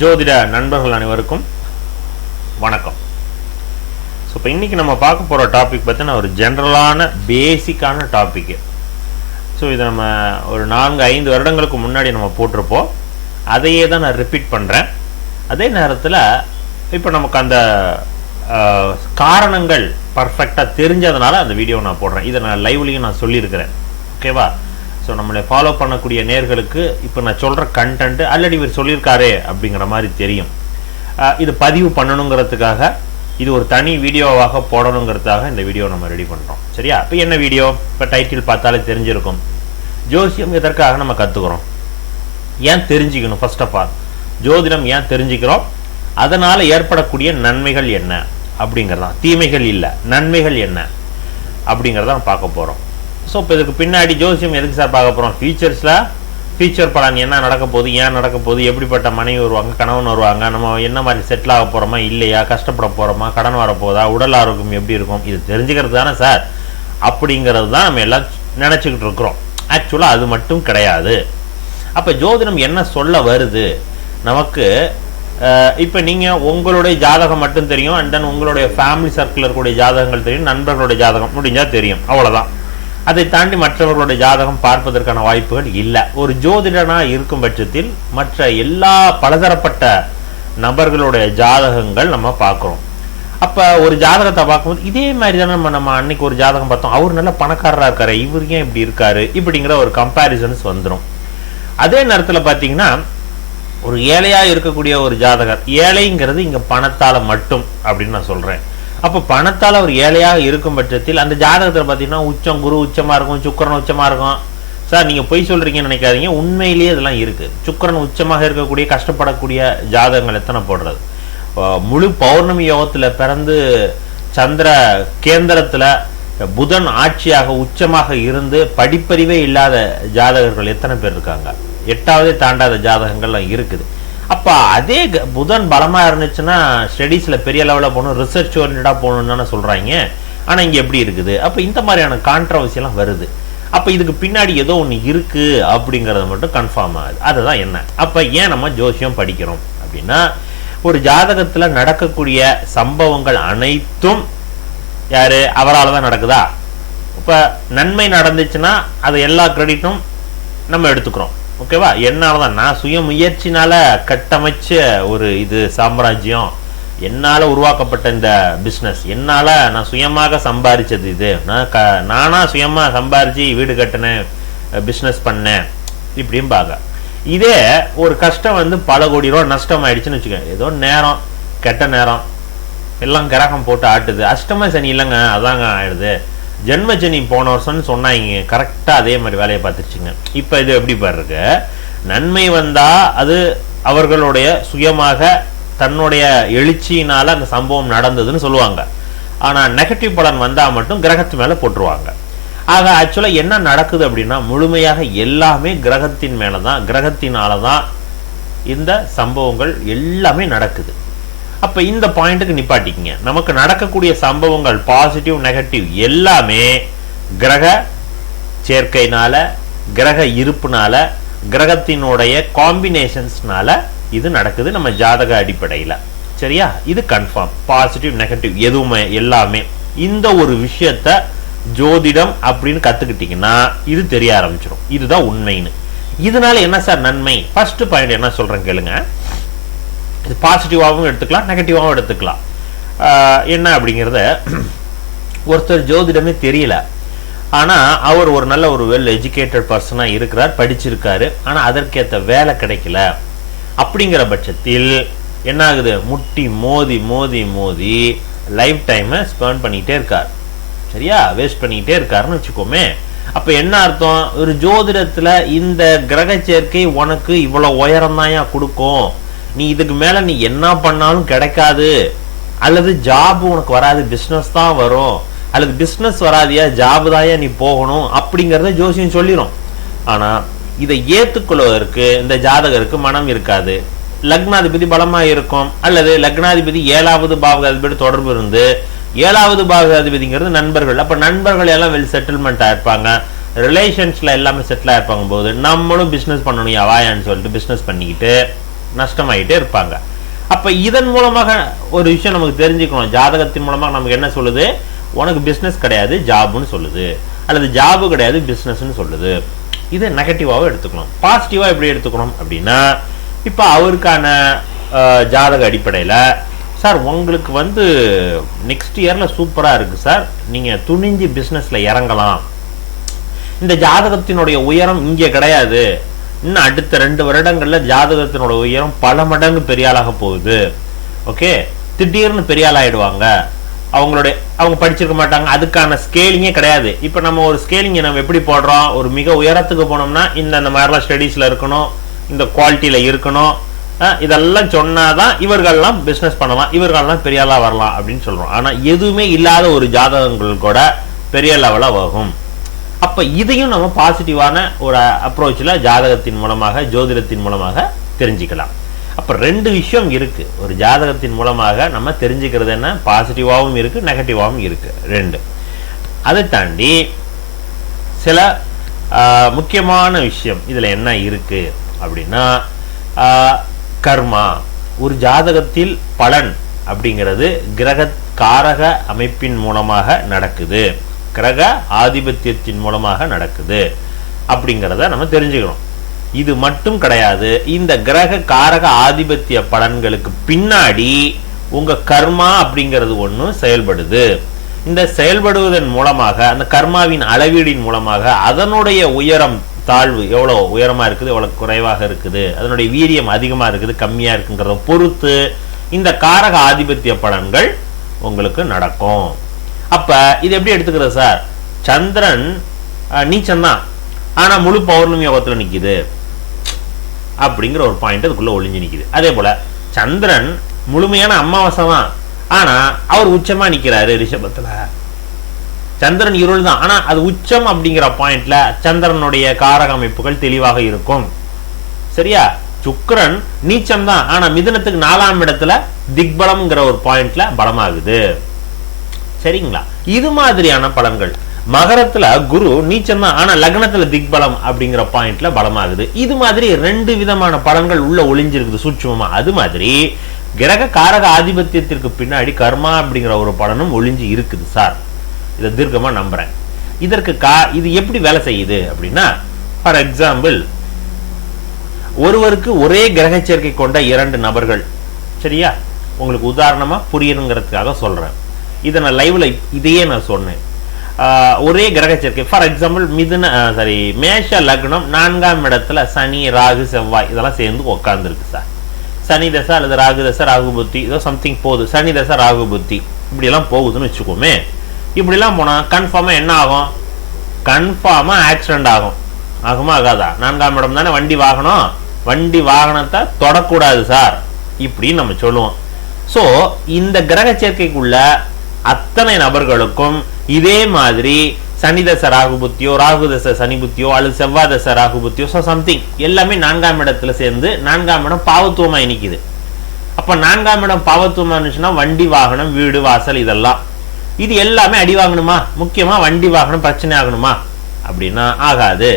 ஜோதிட நண்பர்கள் அனைவருக்கும் வணக்கம். ஸோ இப்போ இன்றைக்கி நம்ம பார்க்க போகிற டாபிக் பார்த்தீங்கன்னா ஒரு ஜென்ரலான பேசிக்கான டாப்பிக்கு. ஸோ இதை நம்ம ஒரு 4-5 வருடங்களுக்கு முன்னாடி நம்ம போட்டிருப்போம். அதையே தான் நான் ரிப்பீட் பண்ணுறேன். அதே நேரத்தில் இப்போ நமக்கு அந்த காரணங்கள் பர்ஃபெக்டாக தெரிஞ்சதுனால அந்த வீடியோ நான் போடுறேன். இதை நான் லைவ்லேயும் நான் சொல்லியிருக்கிறேன். ஓகேவா? ஸோ நம்மளை ஃபாலோ பண்ணக்கூடிய நேர்களுக்கு இப்போ நான் சொல்கிற கண்டென்ட்டு ஆல்ரெடி இவர் சொல்லியிருக்காரே அப்படிங்கிற மாதிரி தெரியும். இது பதிவு பண்ணணுங்கிறதுக்காக, இது ஒரு தனி வீடியோவாக போடணுங்கிறதுக்காக இந்த வீடியோ நம்ம ரெடி பண்ணுறோம். சரியா? இப்போ என்ன வீடியோ? இப்போ டைட்டில் பார்த்தாலே தெரிஞ்சிருக்கும். ஜோசியம் எதற்காக நம்ம கற்றுக்குறோம், ஏன் தெரிஞ்சுக்கணும், ஃபர்ஸ்ட் ஆஃப் ஆல் ஜோதிடம் ஏன் தெரிஞ்சுக்கிறோம், அதனால் ஏற்படக்கூடிய நன்மைகள் என்ன அப்படிங்கிறதான், தீமைகள் இல்லை நன்மைகள் என்ன அப்படிங்கிறதான் பார்க்க போகிறோம். ஸோ இப்போ இதுக்கு பின்னாடி ஜோசியம் எதுக்கு சார் பார்க்க போகிறோம்? ஃபியூச்சர் பலன் என்ன நடக்க போகுது, ஏன் நடக்க போகுது, எப்படிப்பட்ட மனைவி வருவாங்க, கணவன் வருவாங்க, நம்ம என்ன மாதிரி செட்டில் ஆக போகிறோமா இல்லையா, கஷ்டப்பட போகிறோமா, கடன் வரப்போதா, உடல் ஆரோக்கியம் எப்படி இருக்கும், இது தெரிஞ்சுக்கிறது தானே சார் அப்படிங்கிறது தான் நம்ம எல்லாம் நினச்சிக்கிட்டு இருக்கிறோம். ஆக்சுவலாக அது மட்டும் கிடையாது. அப்போ ஜோதிடம் என்ன சொல்ல வருது நமக்கு? இப்போ நீங்கள் உங்களுடைய ஜாதகம் மட்டும் தெரியும், அண்ட் தென் உங்களுடைய ஃபேமிலி சர்க்கிள் இருக்கக்கூடிய ஜாதகங்கள் தெரியும், நண்பர்களுடைய ஜாதகம் முடிஞ்சால் தெரியும், அவ்வளோதான். அதை தாண்டி மற்றவர்களுடைய ஜாதகம் பார்ப்பதற்கான வாய்ப்புகள் இல்லை. ஒரு ஜோதிடனாக இருக்கும் பட்சத்தில் மற்ற எல்லா பலதரப்பட்ட நபர்களுடைய ஜாதகங்கள் நம்ம பார்க்குறோம். அப்போ ஒரு ஜாதகத்தை பார்க்கும்போது இதே மாதிரி தானே நம்ம அன்னைக்கு ஒரு ஜாதகம் பார்த்தோம், அவர் நல்ல பணக்காரராக இருக்காரு, இவர் ஏன் இப்படி இருக்காரு, இப்படிங்கிற ஒரு கம்பேரிசன்ஸ் வந்துடும். அதே நேரத்தில் பார்த்தீங்கன்னா ஒரு ஏழையாக இருக்கக்கூடிய ஒரு ஜாதகர், ஏழைங்கிறது இங்கே பணத்தால் மட்டும் அப்படின்னு நான் சொல்கிறேன். அப்போ பணத்தால் ஒரு ஏழையாக இருக்கும் பட்சத்தில் அந்த ஜாதகத்தில் பார்த்தீங்கன்னா உச்சம், குரு உச்சமாக இருக்கும், சுக்கிரன் உச்சமாக இருக்கும். சார் நீங்கள் பொய் சொல்கிறீங்கன்னு நினைக்காதீங்க, உண்மையிலேயே இதெல்லாம் இருக்குது. சுக்கிரன் உச்சமாக இருக்கக்கூடிய கஷ்டப்படக்கூடிய ஜாதகங்கள் எத்தனை போடுறது? முழு பௌர்ணமி யோகத்தில் பிறந்து சந்திர கேந்திரத்தில் புதன் ஆட்சியாக உச்சமாக இருந்து படிப்பறிவே இல்லாத ஜாதகர்கள் எத்தனை பேர் இருக்காங்க? 8ஆவதே தாண்டாத ஜாதகங்கள்லாம் இருக்குது. அப்போ அதே புதன் பலமாக இருந்துச்சுன்னா ஸ்டடீஸில் பெரிய லெவலில் போகணும், ரிசர்ச் ஓரியன்டாக போகணுன்னு தானே சொல்கிறாங்க. ஆனால் இங்கே எப்படி இருக்குது? அப்போ இந்த மாதிரியான கான்ட்ரவர்சியெல்லாம் வருது. அப்போ இதுக்கு பின்னாடி ஏதோ ஒன்று இருக்குது அப்படிங்கிறது மட்டும் கன்ஃபார்ம் ஆகுது. அதுதான் என்ன? அப்போ ஏன் நம்ம ஜோசியம் படிக்கிறோம் அப்படின்னா, ஒரு ஜாதகத்தில் நடக்கக்கூடிய சம்பவங்கள் அனைத்தும் யார் அவரால் தான் நடக்குதா? இப்போ நன்மை நடந்துச்சுன்னா அது எல்லா கிரெடிட்டும் நம்ம எடுத்துக்கிறோம். ஓகேவா? என்னால் தான், நான் சுய முயற்சினால் கட்டமைச்ச ஒரு இது சாம்ராஜ்யம், என்னால் உருவாக்கப்பட்ட இந்த பிஸ்னஸ், என்னால் நான் சுயமாக சம்பாதிச்சது, இது நானாக சுயமாக சம்பாரித்து வீடு கட்டினேன், பிஸ்னஸ் பண்ணேன் இப்படிம்பாங்க. இதே ஒரு கஷ்டம் வந்து பல கோடி ரூபா நஷ்டம் ஆயிடுச்சுன்னு வச்சுக்கோங்க, ஏதோ நேரம் கெட்ட நேரம் எல்லாம் கிரகம் போட்டு ஆட்டுது, அஷ்டம சனி இல்லைங்க அதாங்க ஆயிடுது, ஜென்ம சனி போன வருஷம்னு சொன்னாங்க, கரெக்டாக அதே மாதிரி வேலையை பார்த்துருச்சுங்க. இப்போ இது எப்படி பாருங்க, நன்மை வந்தால் அது அவர்களுடைய சுயமாக தன்னுடைய எழுச்சியினால் அந்த சம்பவம் நடந்ததுன்னு சொல்லுவாங்க. ஆனால் நெகட்டிவ் பலன் வந்தால் மட்டும் கிரகத்து மேலே போட்டுருவாங்க. ஆக ஆக்சுவலாக என்ன நடக்குது அப்படின்னா, முழுமையாக எல்லாமே கிரகத்தின் மேலே தான், கிரகத்தினால தான் இந்த சம்பவங்கள் எல்லாமே நடக்குது. அப்போ இந்த பாயிண்ட்டுக்கு நிப்பாட்டிக்கிங்க. நமக்கு நடக்கக்கூடிய சம்பவங்கள் பாசிட்டிவ் நெகட்டிவ் எல்லாமே கிரக சேர்க்கைனால, கிரக இருப்புனால, கிரகத்தினுடைய காம்பினேஷன்ஸ்னால இது நடக்குது நம்ம ஜாதக அடிப்படையில். சரியா? இது கன்ஃபார்ம். பாசிட்டிவ் நெகட்டிவ் எதுவுமே எல்லாமே. இந்த ஒரு விஷயத்த ஜோதிடம் அப்படின்னு கற்றுக்கிட்டிங்கன்னா இது தெரிய ஆரம்பிச்சிடும், இதுதான் உண்மைன்னு. இதனால என்ன சார் நன்மை? ஃபர்ஸ்ட் பாயிண்ட் என்ன சொல்கிறேன் கேளுங்க. இது பாசிட்டிவாகவும் எடுத்துக்கலாம், நெகட்டிவாகவும் எடுத்துக்கலாம். என்ன அப்படிங்கிறத, ஒருத்தர் ஜோதிடமே தெரியல, ஆனால் அவர் ஒரு நல்ல ஒரு வெல் எஜுகேட்டட் பர்சனாக இருக்கிறார், படிச்சிருக்காரு, ஆனால் அதற்கேற்ற வேலை கிடைக்கல. அப்படிங்கிற பட்சத்தில் என்ன ஆகுது? முட்டி மோதி மோதி மோதி லைஃப் டைமை ஸ்பெண்ட் பண்ணிக்கிட்டே இருக்கார். சரியா? வேஸ்ட் பண்ணிக்கிட்டே இருக்காருன்னு வச்சுக்கோமே. அப்போ என்ன அர்த்தம்? ஒரு ஜோதிடத்தில் இந்த கிரக சேர்க்கை உனக்கு இவ்வளோ உயரம் தான் கொடுக்கும், நீ இதுக்கு மேலே நீ என்ன பண்ணாலும் கிடைக்காது, அல்லது ஜாப் உனக்கு வராது, பிஸ்னஸ் தான் வரும், அல்லது பிஸ்னஸ் வராதியா ஜாப் தாயா நீ போகணும் அப்படிங்கிறத ஜோசியம் சொல்லிடும். ஆனால் இதை ஏற்றுக்கொள்வதற்கு இந்த ஜாதகருக்கு மனம் இருக்காது. லக்னாதிபதி பலமாக இருக்கும், அல்லது லக்னாதிபதி 7வது பாவகாதிபதி தொடர்பு இருந்து, 7வது பாவகாதிபதிங்கிறது நண்பர்கள், அப்போ நண்பர்கள் எல்லாம் வெல் செட்டில்மெண்ட்டாக இருப்பாங்க, ரிலேஷன்ஸில் எல்லாமே செட்டில் ஆகிருப்பாங்க போது நம்மளும் பிஸ்னஸ் பண்ணணும் வாயான்னு சொல்லிட்டு பிஸ்னஸ் பண்ணிக்கிட்டு நஷ்டமாயிட்டே இருப்பாங்க. அப்ப இதன் மூலமாக ஒரு விஷயம் நமக்கு தெரிஞ்சுக்கணும். ஜாதகத்தின் மூலமாக நமக்கு என்ன சொல்லுது? உனக்கு பிசினஸ் கிடையாது ஜாப்னு சொல்லுது, அல்லது ஜாபு கிடையாது பிசினஸ்னு சொல்லுது. இதை நெகட்டிவாக எடுத்துக்கணும். பாசிட்டிவா எப்படி எடுத்துக்கணும் அப்படின்னா, இப்ப அவருக்கான ஜாதக அடிப்படையில் சார் உங்களுக்கு நெக்ஸ்ட் இயர்ல சூப்பரா இருக்கு சார், நீங்க துணிஞ்சு பிசினஸ்ல இறங்கலாம், இந்த ஜாதகத்தினுடைய உயரம் இங்கே கிடையாது, இன்னும் அடுத்த 2 வருடங்கள்ல ஜாதகத்தினோட உயரம் பல மடங்கு பெரிய ஆளாக போகுது. ஓகே, திடீர்னு பெரிய ஆள் ஆயிடுவாங்க. அவங்க படிச்சிருக்க மாட்டாங்க, அதுக்கான ஸ்கேலிங்கே கிடையாது. இப்ப நம்ம ஒரு ஸ்கேலிங் நம்ம எப்படி போடுறோம்? ஒரு மிக உயரத்துக்கு போனோம்னா இந்த மாதிரிலாம் ஸ்டடீஸ்ல இருக்கணும், இந்த குவாலிட்டியில இருக்கணும், இதெல்லாம் சொன்னாதான் இவர்கள்லாம் பிசினஸ் பண்ணலாம், இவர்கள்லாம் பெரிய ஆளா வரலாம் அப்படின்னு சொல்றோம். ஆனா எதுவுமே இல்லாத ஒரு ஜாதகங்கள் கூட பெரிய லெவலா ஆகும். அப்ப இதையும் நம்ம பாசிட்டிவான ஒரு அப்ரோச்ல ஜாதகத்தின் மூலமாக, ஜோதிடத்தின் மூலமாக தெரிஞ்சுக்கலாம். அப்ப 2 விஷயம் இருக்கு ஒரு ஜாதகத்தின் மூலமாக நம்ம தெரிஞ்சுக்கிறது. என்ன? பாசிட்டிவாகவும் இருக்கு, நெகட்டிவாகவும் இருக்கு 2. அதை தாண்டி சில முக்கியமான விஷயம் இதுல என்ன இருக்கு அப்படின்னா, கர்மா. ஒரு ஜாதகத்தில் பலன் அப்படிங்கிறது கிரக காரக அமைப்பின் மூலமாக நடக்குது, கிரக ஆதிபத்தியத்தின் மூலமாக நடக்குது அப்படிங்கிறத நம்ம தெரிஞ்சுக்கணும். இது மட்டும் கிடையாது, இந்த கிரக காரக ஆதிபத்திய பலன்களுக்கு பின்னாடி உங்க கர்மா அப்படிங்கிறது ஒண்ணு செயல்படுது. இந்த செயல்படுவதன் மூலமாக, அந்த கர்மாவின் அளவீடின் மூலமாக அதனுடைய உயரம் தாழ்வு எவ்வளவு உயரமா இருக்குது, எவ்வளவு குறைவாக இருக்குது, அதனுடைய வீரியம் அதிகமா இருக்குது கம்மியா இருக்குங்கிறத பொறுத்து இந்த காரக ஆதிபத்திய பலன்கள் உங்களுக்கு நடக்கும். அப்ப இது எப்படி எடுத்துக்கிறது சார்? சந்திரன் நீச்சம்தான், ஆனா முழு பௌர்ணமி யோகத்துல நிக்குது அப்படிங்கிற ஒரு பாயிண்ட் அதுக்குள்ள ஒளிஞ்சு நிக்குது. அதே போல சந்திரன் முழுமையான அமாவாசை தான், ஆனா அவர் உச்சமா நிக்கிறாரு ரிஷபத்துல. சந்திரன் இருள் தான், ஆனா அது உச்சம் அப்படிங்கிற பாயிண்ட்ல சந்திரனுடைய காரக அமைப்புகள் தெளிவாக இருக்கும். சரியா? சுக்கிரன் நீச்சம் தான், ஆனா மிதுனத்துக்கு 4ஆம் இடத்துல திக்பலம்ங்கிற ஒரு பாயிண்ட்ல பலமாகுது. சரிங்களா? இது மாதிரியான பலன்கள். மகரத்துல குரு நீச்சம் தான், ஆனா லக்னத்துல திக்பலம் அப்படிங்கிற பாயிண்ட்ல பலமாகுது. இது மாதிரி 2 விதமான பலன்கள் உள்ள ஒளிஞ்சிருக்குது சூட்சுமமா. அது மாதிரி கிரக காரக ஆதிபத்தியத்திற்கு பின்னாடி கர்மா அப்படிங்கிற ஒரு பலனும் ஒளிஞ்சு இருக்குது சார். இதை தீர்க்கமா நம்புறேன். இதற்கு இது எப்படி வேலை செய்யுது அப்படின்னா, ஃபார் எக்ஸாம்பிள், ஒருவருக்கு ஒரே கிரக சேர்க்கை கொண்ட 2 நபர்கள், சரியா? உங்களுக்கு உதாரணமா புரியணுங்கிறதுக்காக சொல்றேன். இதை நான் லைவ்ல இதையே நான் சொன்னேன். ஒரே கிரக சேர்க்கை, ஃபார் எக்ஸாம்பிள் மேஷ லக்னம் 4ஆம் இடத்துல சனி ராகு செவ்வாய் இதெல்லாம் சேர்ந்து உட்கார்ந்து இருக்கு சார். சனி தசை அல்லது ராகு தசை ராகு புத்தி ஏதோ சம்திங் போகுது, சனி தசை ராகு புத்தி இப்படி எல்லாம் போகுதுன்னு வச்சுக்கோமே. இப்படி எல்லாம் போனா கன்ஃபார்மா என்ன ஆகும்? கன்ஃபார்மா ஆக்சிடென்ட் ஆகும். ஆகுமா ஆகாதா? 4ஆம் இடம் தானே வண்டி வாகனம், வண்டி வாகனத்தை தொடக்கூடாது சார் இப்படின்னு நம்ம சொல்லுவோம். சோ இந்த கிரக சேர்க்கைக்குள்ள அத்தனை நபர்களுக்கும் இதே மாதிரி சனி தசை ராகு புத்தியோ, ராகு தசை சனி புத்தியோ, அல்லது செவ்வாய் தசை ராகு புத்தியோ, சம்திங் எல்லாமே 4ஆம் இடத்துல சேர்ந்து 4ஆம் இடம் பாவத்துவமா நிக்குது. அப்ப 4ஆம் இடம் பாவத்துவமா இருந்துச்சுன்னா வண்டி வாகனம் வீடு வாசல் இதெல்லாம் இது எல்லாமே அடி வாங்கணுமா? முக்கியமா வண்டி வாகனம் பிரச்சனை ஆகணுமா அப்படின்னா ஆகாது.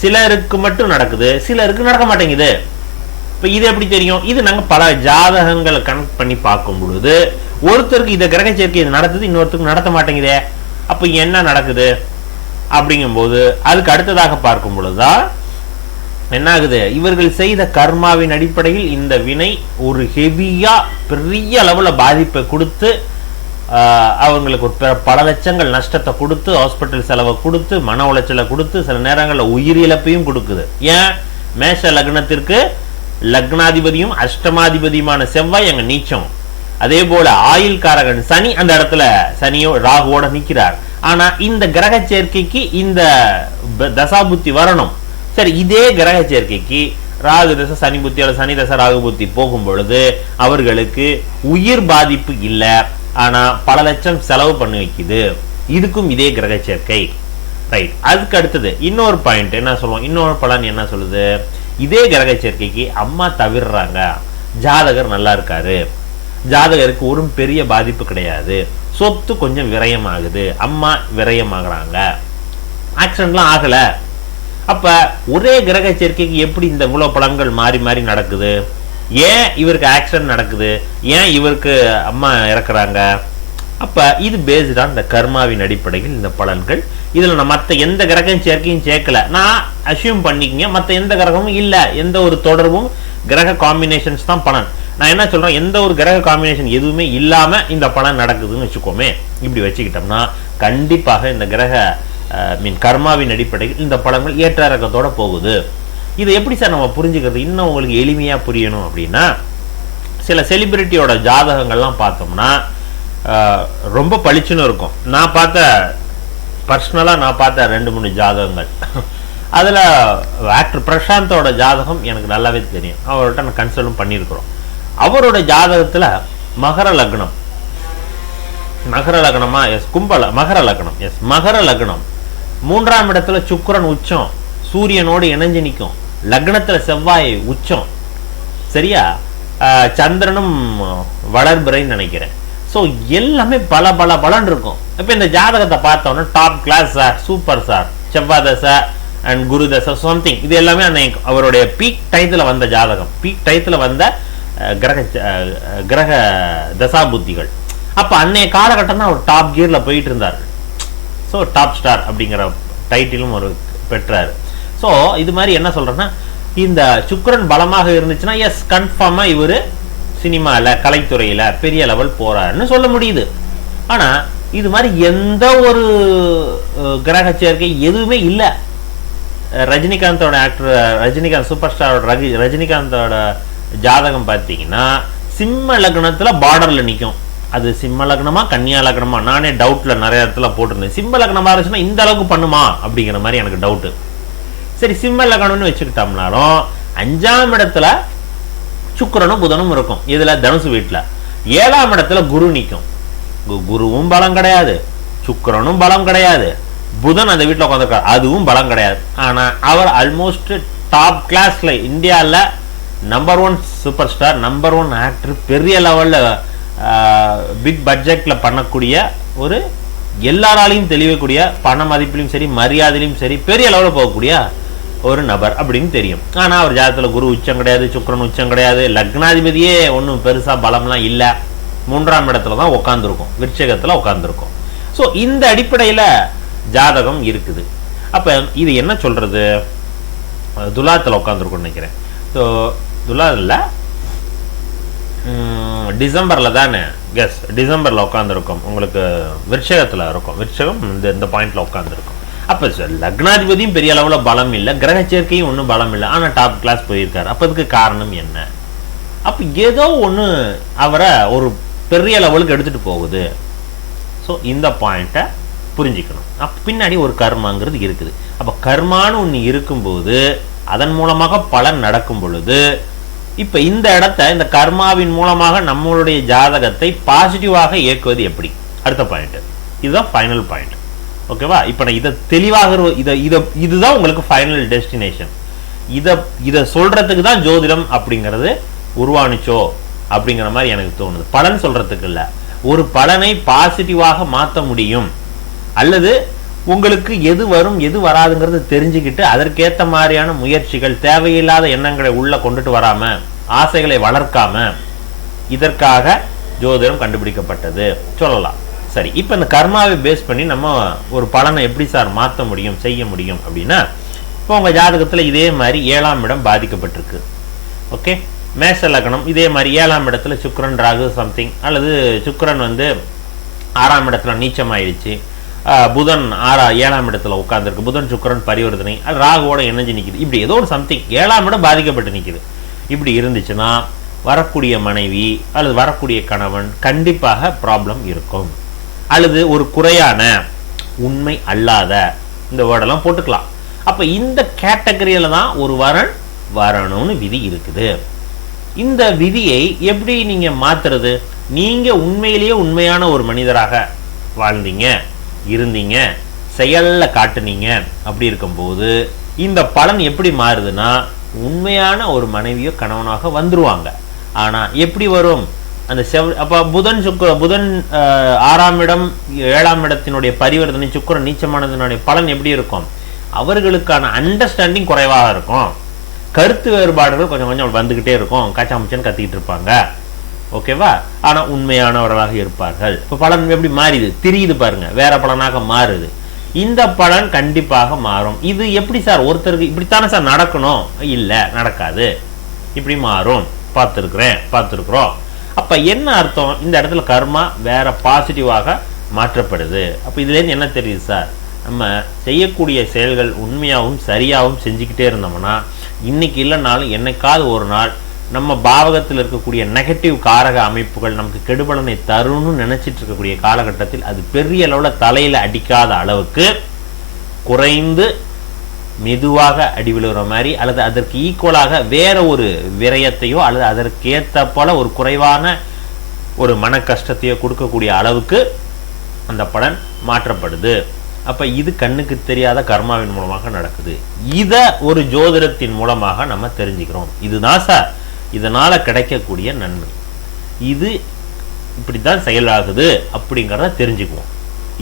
சிலருக்கு மட்டும் நடக்குது, சிலருக்கு நடக்க மாட்டேங்குது. இப்ப இது எப்படி தெரியும்? இது நாங்க பல ஜாதகங்களை கனெக்ட் பண்ணி பார்க்கும் பொழுது ஒருத்தருக்கு இந்த கிரக சேர்க்கை நடக்குது, இன்னொருத்தருக்கு நடத்த மாட்டேங்குதே. அப்ப என்ன நடக்குது அப்படிங்கும் போது அதுக்கு அடுத்ததாக பார்க்கும் பொழுதுதான் என்ன ஆகுது? இவர்கள் செய்த கர்மாவின் அடிப்படையில் இந்த வினை ஒரு ஹெவியா பெரிய அளவுல பாதிப்பை கொடுத்து, அவங்களுக்கு பல லட்சங்கள் நஷ்டத்தை கொடுத்து, ஹாஸ்பிட்டல் செலவை கொடுத்து, மன உளைச்சலை கொடுத்து, சில நேரங்களில் உயிரிழப்பையும் கொடுக்குது. ஏன்? மேஷ லக்னத்திற்கு லக்னாதிபதியும் அஷ்டமாதிபதியுமான செவ்வாய் அங்க நீச்சம். அதே போல ஆயுள் காரகன் சனி அந்த இடத்துல சனியோ ராகுவோட நிக்கிறார். ஆனா இந்த கிரக சேர்க்கைக்கு இந்த தசாபுத்தி வரணும். சரி, இதே கிரக சேர்க்கைக்கு ராகு தசை சனி புத்தி அல்லது சனி தசை ராகு புத்தி போகும் பொழுது அவர்களுக்கு உயிர் பாதிப்பு இல்லை, ஆனா பல லட்சம் செலவு பண்ணி வைக்குது. இதுக்கும் இதே கிரக சேர்க்கை. ரைட். அதுக்கு அடுத்தது இன்னொரு பாயிண்ட் என்ன சொல்லுவோம்? இன்னொரு பலன் என்ன சொல்லுது? இதே கிரக சேர்க்கைக்கு அம்மா தவிர்றாங்க, ஜாதகர் நல்லா இருக்காரு, ஜாதகருக்கு ஒரு பெரிய பாதிப்பு கிடையாது, சொத்து கொஞ்சம் விரயம் ஆகுது, அம்மா விரயம் ஆகுறாங்க, ஆக்சிடென்ட்லாம் ஆகல. அப்ப ஒரே கிரக சேர்க்கைக்கு எப்படி இந்த இவ்வளவு பலன்கள் மாறி மாறி நடக்குது? ஏன் இவருக்கு ஆக்சிடென்ட் நடக்குது, ஏன் இவருக்கு அம்மா இறக்குறாங்க. அப்ப இது பேஸ்ட் ஆன் இந்த கர்மாவின் அடிப்படையில் இந்த பலன்கள். இதுல நான் மற்ற எந்த கிரகம் சேர்க்கையும் சேர்க்கல, நான் அசியூம் பண்ணிக்கங்க மற்ற எந்த கிரகமும் இல்ல, எந்த ஒரு தொடர்பும், கிரக காம்பினேஷன்ஸ் தான் பலன். நான் என்ன சொல்றேன், எந்த ஒரு கிரக காம்பினேஷன் எதுவுமே இல்லாம இந்த பலன் நடக்குதுன்னு வச்சுக்கோமே. இப்படி வச்சுக்கிட்டோம்னா கண்டிப்பாக இந்த கிரக கர்மாவின் அடிப்படையில் இந்த பலன்கள் ஏற்ற இறக்கத்தோட போகுது. இதை எப்படி சார் நம்ம புரிஞ்சுக்கிறது, இன்னும் உங்களுக்கு எளிமையா புரியணும் அப்படின்னா, சில செலிபிரிட்டியோட ஜாதகங்கள்லாம் பார்த்தோம்னா ரொம்ப பளிச்சுன்னு இருக்கும். நான் பர்சனலாக நான் பார்த்த 2-3 ஜாதகங்கள், அதில் ஆக்டர் பிரசாந்தோட ஜாதகம் எனக்கு நல்லாவே தெரியும். அவர்கிட்ட நான் கன்சல்டும் பண்ணியிருக்கிறோம். அவரோட ஜாதகத்தில் மகர லக்னம், மகர லக்னமா எஸ் மகர லக்னம், எஸ் மகர லக்னம், 3ஆம் இடத்துல சுக்கிரன் உச்சம் சூரியனோடு இணைஞ்சு நிற்கும், லக்னத்தில் செவ்வாய் உச்சம், சரியா, சந்திரனும் வளர்பிறைன்னு நினைக்கிறேன். ஸோ எல்லாமே பலன் இருக்கும். இப்போ இந்த ஜாதகத்தை பார்த்தோன்னா top class sir, super sir, செவ்வாய் தசை அண்ட் குரு தசை சம்திங், இது எல்லாமே அவருடைய பீக் டயத்தில் வந்த ஜாதகம், பீக் டயத்தில் வந்த கிரக தசா புத்திகள். அப்போ அன்னைய காலகட்டம் தான் அவர் டாப் கியரில் போயிட்டு இருந்தார். ஸோ டாப் ஸ்டார் அப்படிங்கிற டைட்டிலும் ஒரு பெற்றார். ஸோ இது மாதிரி என்ன சொல்றேன்னா, இந்த சுக்கிரன் பலமாக இருந்துச்சுன்னா எஸ் கன்ஃபார்மா இவர் சினிமால கலைத்துறையில பெரிய லெவல் போறாருன்னு சொல்ல முடியுது. ஆனா இது மாதிரி எந்த ஒரு கிரக சேர்க்கை எதுவுமே இல்லை. ரஜினிகாந்தோட ஆக்டர், ரஜினிகாந்த் சூப்பர் ஸ்டாரோட ரஜினிகாந்தோட ஜாதகம் பார்த்தீங்கன்னா சிம்ம லக்னத்துல பார்டர்ல நிற்கும். அது சிம்ம லக்னமா கன்னியா லக்னமா நானே டவுட்ல நிறைய இடத்துல போட்டிருந்தேன். சிம்ம லக்னமா இருந்துச்சுன்னா இந்த அளவுக்கு பண்ணுமா அப்படிங்கிற மாதிரி எனக்கு டவுட்டு. சரி, சிம்ம லக்னம்னு வச்சுக்கிட்டோம்னாலும் 5ஆம் இடத்துல சுக்கிரனும் புதனும் இருக்கும். இதுல தனுசு வீட்டுல 7ஆம் இடத்துல குரு நிற்கும். குருவும் பலம் கிடையாது, சுக்கிரனும் பலம் கிடையாது, புதன் அந்த வீட்டில் உட்காந்துருக்காரு, அதுவும் பலம் கிடையாது. ஆனா அவர் ஆல்மோஸ்ட் டாப் கிளாஸ்ல இந்தியாவில் number 1 super star, number 1 actor, பெரிய லெவல்ல பிக் பட்ஜெட்ல பண்ணக்கூடிய ஒரு எல்லாராலையும் தெளிவக்கூடிய பண மதிப்பிலும் சரி மரியாதையிலும் சரி பெரிய லெவலில் போகக்கூடிய ஒரு நபர் அப்படின்னு தெரியும். ஆனா அவர் ஜாதகத்துல குரு உச்சம் கிடையாது, சுக்கிரன் உச்சம் கிடையாது, லக்னாதிபதியே ஒன்றும் பெருசா பலம்லாம் இல்லை, 3ஆம் இடத்துல தான் உட்காந்துருக்கும், விருச்சகத்துல உட்காந்துருக்கும். ஸோ இந்த அடிப்படையில ஜாதகம் இருக்குது. அப்ப இது என்ன சொல்றது, துலாத்துல உட்காந்துருக்கும்னு நினைக்கிறேன். ஸோ துலாவில் டிசம்பர்ல தானே கெஸ், டிசம்பர்ல உட்காந்துருக்கும், உங்களுக்கு விருச்சகத்துல இருக்கும், விருச்சகம் இந்த பாயிண்ட்ல உட்காந்துருக்கும். அப்ப லக்னாதிபதியும் பெரிய அளவுல பலம் இல்லை, கிரக சேர்க்கையும் ஒன்றும் பலம் இல்லை, ஆனா டாப் கிளாஸ் போயிருக்காரு. அப்ப அதுக்கு காரணம் என்ன? அப்ப ஏதோ ஒண்ணு அவரை ஒரு பெரிய லெவலுக்கு எடுத்துட்டு போகுது. ஸோ இந்த பாயிண்ட்டை புரிஞ்சுக்கணும். அப்ப பின்னாடி ஒரு கர்மாங்கிறது இருக்குது. அப்ப கர்மான்னு ஒன்று இருக்கும்போது அதன் மூலமாக பலன் நடக்கும் பொழுது, இப்ப இந்த இடத்த இந்த கர்மாவின் மூலமாக நம்மளுடைய ஜாதகத்தை பாசிட்டிவாக இயக்குவது எப்படி, அடுத்த பாயிண்ட். இதுதான் ஃபைனல் பாயிண்ட். ஓகேவா? இப்ப நான் இதை தெளிவாக இதுதான் உங்களுக்கு ஃபைனல் டெஸ்டினேஷன். இதை சொல்றதுக்கு தான் ஜோதிடம் அப்படிங்கிறது உருவானுச்சோ அப்படிங்கிற மாதிரி எனக்கு தோணுது. பலன் சொல்றதுக்கு இல்ல, ஒரு பலனை பாசிட்டிவாக மாற்ற முடியும், அல்லது உங்களுக்கு எது வரும் எது வராதுங்கிறது தெரிஞ்சுக்கிட்டு அதற்கேற்ற மாதிரியான முயற்சிகள், தேவையில்லாத எண்ணங்களை உள்ள கொண்டுட்டு வராம, ஆசைகளை வளர்க்காம, இதற்காக ஜோதிடம் கண்டுபிடிக்கப்பட்டது சொல்லலாம். சரி, இப்ப இந்த கர்மாவை பேஸ் பண்ணி நம்ம ஒரு பலனை எப்படி சார் மாற்ற முடியும், செய்ய முடியும் அப்படின்னா, இப்போ உங்க ஜாதகத்துல இதே மாதிரி 7ஆம் இடம் பாதிக்கப்பட்டிருக்கு. ஓகே, மேஷ லக்னம், இதே மாதிரி 7ஆம் இடத்துல சுக்கிரன் ராகு சம்திங், அல்லது சுக்கிரன் 6ஆம் இடத்துல நீச்சமாயிடுச்சு, புதன் 7ஆம் இடத்துல உட்கார்ந்துருக்கு, புதன் சுக்கிரன் பரிவர்த்தனை, ராகுவோட இணைஞ்சு நிற்குது, இப்படி ஏதோ ஒரு சம்திங் 7ஆம் இடம் பாதிக்கப்பட்டு நிற்குது. இப்படி இருந்துச்சுன்னா வரக்கூடிய மனைவி அல்லது வரக்கூடிய கணவன் கண்டிப்பாக ப்ராப்ளம் இருக்கும், அல்லது ஒரு குறையான உண்மை அல்லாத, இந்த வேர்டெல்லாம் போட்டுக்கலாம். அப்ப இந்த கேட்டகரியில தான் ஒரு வரன் வரணும்னு விதி இருக்குது. இந்த விதியை எப்படி நீங்க மாத்துறது? நீங்க உண்மையிலேயே உண்மையான ஒரு மனிதராக வாழ்ந்தீங்க, இருந்தீங்க, செயல்ல காட்டுனீங்க, அப்படி இருக்கும்போது இந்த பலன் எப்படி மாறுதுன்னா, உண்மையான ஒரு மனைவியோ கணவனாக வந்துருவாங்க. ஆனா எப்படி வரும்? அந்த அப்ப புதன் 6ஆம் இடம் 7ஆம் இடத்தினுடைய பரிவர்த்தனை, சுக்கிரன் நீச்சமானதனுடைய பலன் எப்படி இருக்கும்? அவர்களுக்கான அண்டர்ஸ்டாண்டிங் குறைவாக இருக்கும். கருத்து வேறுபாடுகள் கொஞ்சம் கொஞ்சம் வந்துகிட்டே இருக்கும், காச்சாமுச்சன்னு கத்திக்கிட்டு இருப்பாங்க. ஓகேவா? ஆனா உண்மையானவர்களாக இருப்பார்கள். இப்ப பலன் எப்படி மாறிது, தெரியுது பாருங்க, வேற பலனாக மாறுது. இந்த பலன் கண்டிப்பாக மாறும். இது எப்படி சார் ஒருத்தருக்கு இப்படித்தானே சார் நடக்கணும்? இல்ல, நடக்காது, இப்படி மாறும். பார்த்துருக்குறோம். அப்ப என்ன அர்த்தம்? இந்த இடத்துல கர்மா வேற பாசிட்டிவாக மாற்றப்படுது. அப்ப இதுல இருந்து என்ன தெரியுது சார்? நம்ம செய்யக்கூடிய செயல்கள் உண்மையாகவும் சரியாகவும் செஞ்சுக்கிட்டே இருந்தோம்னா இன்னைக்கு இல்லைனாலும் என்னைக்காவது ஒரு நாள் நம்ம பாவகத்தில் இருக்கக்கூடிய நெகட்டிவ் காரக அமைப்புகள் நமக்கு கெடுபலனை தரும்னு நினைச்சிட்டு இருக்கக்கூடிய காலகட்டத்தில் அது பெரிய அளவுல தலையில அடிக்காத அளவுக்கு குறைந்து மெதுவாக அடி விழுகிற மாதிரி, அல்லது அதற்கு ஈக்குவலாக வேற ஒரு விரயத்தையோ அல்லது அதற்கேற்ற போல ஒரு குறைவான ஒரு மன கஷ்டத்தையோ கொடுக்கக்கூடிய அளவுக்கு அந்த பலன் மாற்றப்படுது. அப்ப இது கண்ணுக்கு தெரியாத கர்மாவின் மூலமாக நடக்குது. இத ஒரு ஜோதிடத்தின் மூலமாக நம்ம தெரிஞ்சுக்கிறோம். இதுதான் சார் இதனால கிடைக்கக்கூடிய நன்மை. இது இப்படித்தான் செயலாகுது அப்படிங்கிறத தெரிஞ்சுக்குவோம்.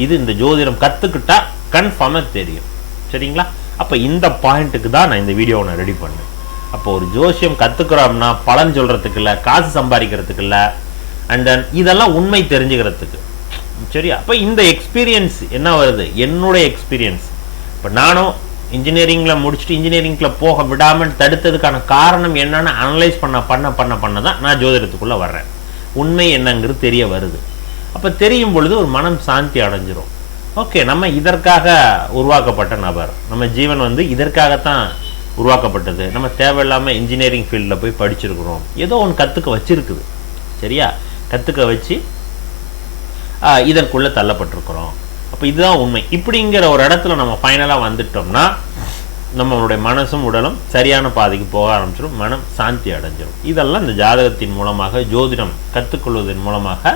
இது இந்த ஜோதிடம் கத்துக்கிட்டா கன்ஃபார்மா தெரியும். சரிங்களா? அப்ப இந்த பாயிண்ட்டுக்கு தான் நான் இந்த வீடியோவை நான் ரெடி பண்ணேன். அப்போ ஒரு ஜோசியம் கத்துக்கிறோம்னா பலன் சொல்றதுக்கு இல்ல, காசு சம்பாதிக்கிறதுக்கு இல்ல, அண்ட் தென் இதெல்லாம் உண்மை தெரிஞ்சுக்கிறதுக்கு. சரி, அப்ப இந்த எக்ஸ்பீரியன்ஸ் என்ன வருது? என்னுடைய எக்ஸ்பீரியன்ஸ். இப்ப நானும் இன்ஜினியரிங்ல முடிச்சுட்டு இன்ஜினியரிங்ல போக விடாமல் தடுத்ததுக்கான காரணம் என்னன்னு அனலைஸ் பண்ண தான் நான் ஜோதிடத்துக்குள்ள வர்றேன். உண்மை என்னங்கிறது தெரிய வருது. அப்ப தெரியும் பொழுது ஒரு மனம் சாந்தி அடைஞ்சிரும். ஓகே, நம்ம இதற்காக உருவாக்கப்பட்ட நபர், நம்ம ஜீவன் இதற்காகத்தான் உருவாக்கப்பட்டது. நம்ம தேவையில்லாம இன்ஜினியரிங் ஃபீல்டில் போய் படிச்சிருக்கிறோம், ஏதோ ஒன்று கற்றுக்க வச்சிருக்குது. சரியா? கற்றுக்க வச்சு இதற்குள்ள தள்ளப்பட்டிருக்கிறோம். அப்போ இதுதான் உண்மை. இப்படிங்கிற ஒரு இடத்துல நம்ம ஃபைனலாக வந்துட்டோம்னா நம்மளுடைய மனசும் உடலும் சரியான பாதைக்கு போக ஆரம்பிச்சிடும், மனம் சாந்தி அடைஞ்சிடும். இதெல்லாம் இந்த ஜாதகத்தின் மூலமாக, ஜோதிடம் கற்றுக்கொள்வதன் மூலமாக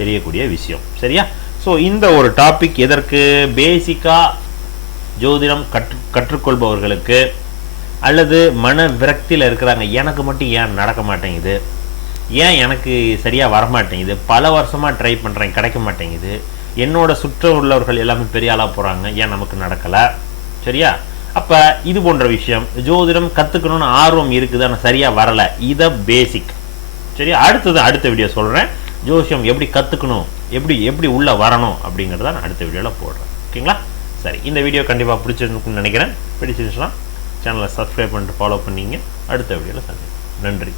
தெரியக்கூடிய விஷயம். சரியா? ஸோ இந்த ஒரு டாபிக் எதற்கு? பேசிக்காக ஜோதிடம் கற்றுக்கொள்பவர்களுக்கு, அல்லது மன விரக்தியில் இருக்கிறாங்க, எனக்கு மட்டும் ஏன் நடக்க மாட்டேங்குது, ஏன் எனக்கு சரியாக வரமாட்டேங்குது, பல வருஷமாக ட்ரை பண்ணுறேன் கிடைக்க மாட்டேங்குது, என்னோட சுற்ற உள்ளவர்கள் எல்லாமே பெரிய ஆளாக போகிறாங்க, ஏன் நமக்கு நடக்கலை. சரியா? அப்போ இது போன்ற விஷயம் ஜோதிடம் கற்றுக்கணும்னு ஆர்வம் இருக்குது, ஆனால் சரியாக வரலை. இதை பேசிக். சரியா? அடுத்த வீடியோ சொல்கிறேன். ஜோசியம் எப்படி கற்றுக்கணும், எப்படி உள்ளே வரணும் அப்படிங்கிறத நான் அடுத்த வீடியோவில் போடுறேன். ஓகேங்களா? சரி, இந்த வீடியோ கண்டிப்பாக பிடிச்சிருக்குன்னு நினைக்கிறேன். பிடிச்சிருந்துச்சுன்னா சேனலை சப்ஸ்கிரைப் பண்ணிட்டு ஃபாலோ பண்ணிங்க. அடுத்த வீடியோவில் சந்திப்போம். நன்றி.